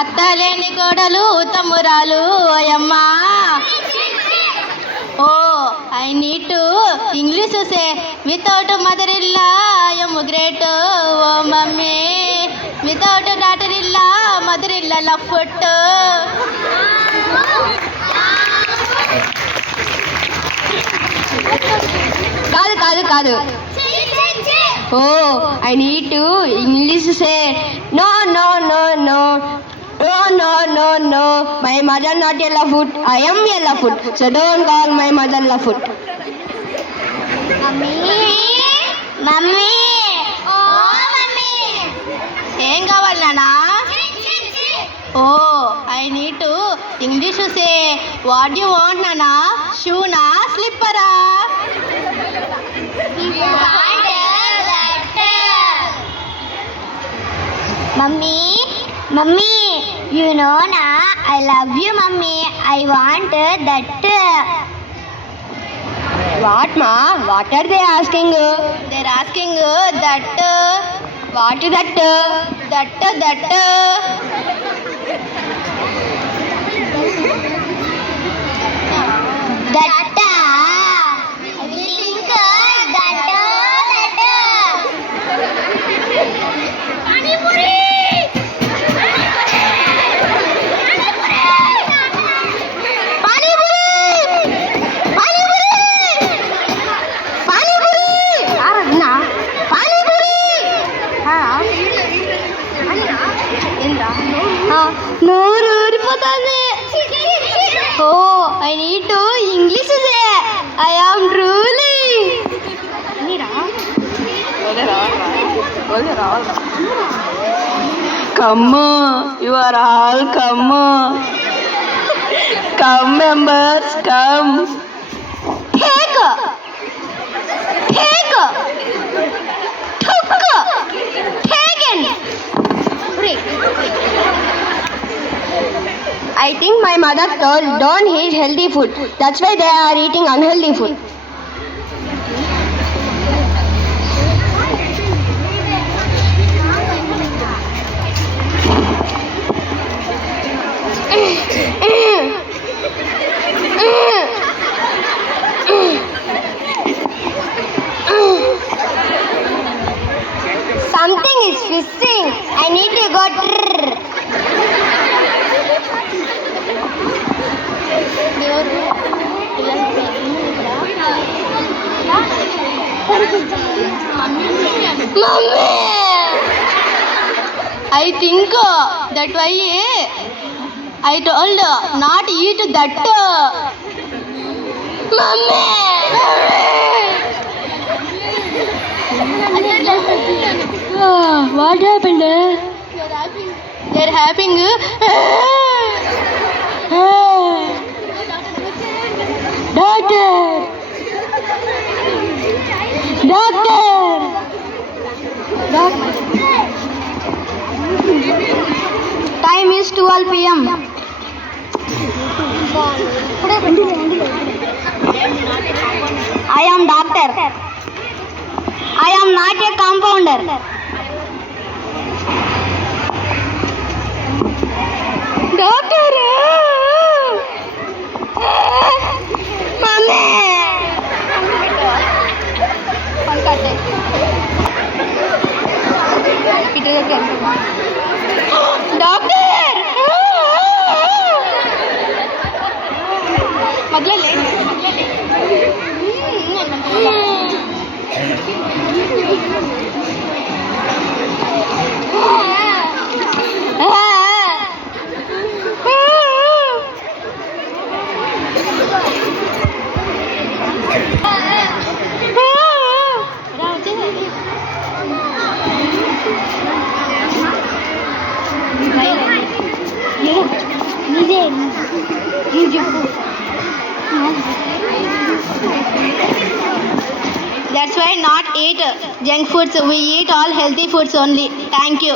అత్తలేని కోడలు తమ్మురాలు ఓయమ్మ. Oh I need to English say without mother ఇల్లా I'm great. Oh mummy without daughter ఇల్లా మదర్ ఇల్లా లవ్ ఫుట్. కాదు కాదు కాదు. Oh I need to English say no no no no no no no no my mother not yellow foot, I am yellow foot, so don't call my mother Lafoot. Mummy mummy oh mummy ఏం కావాలి నానా? Oh I need to English say what you want నానా? షూనా స్లిప్పరా? Mummy, mummy, you know na, I love you, mummy. I want that. What ma? What are they asking? They're asking that. What is that? That. That. I think that. Pani puri. నోరు ఊరిపోతుంది. Oh I need to English say I am truly. Come, you are all come. Come members, come. Take. Took. Taken. I think my mother told don't eat healthy food. That's why they are eating unhealthy food. Something is missing. I need to go. Mommy, I think that why I told not eat that. Mommy. What happened? They're having Doctor. Time is 12 p.m. I am doctor. I am not a compounder. Doctor. Mommy. Doctor. That's why not eat junk foods. We eat all healthy foods only. Thank you.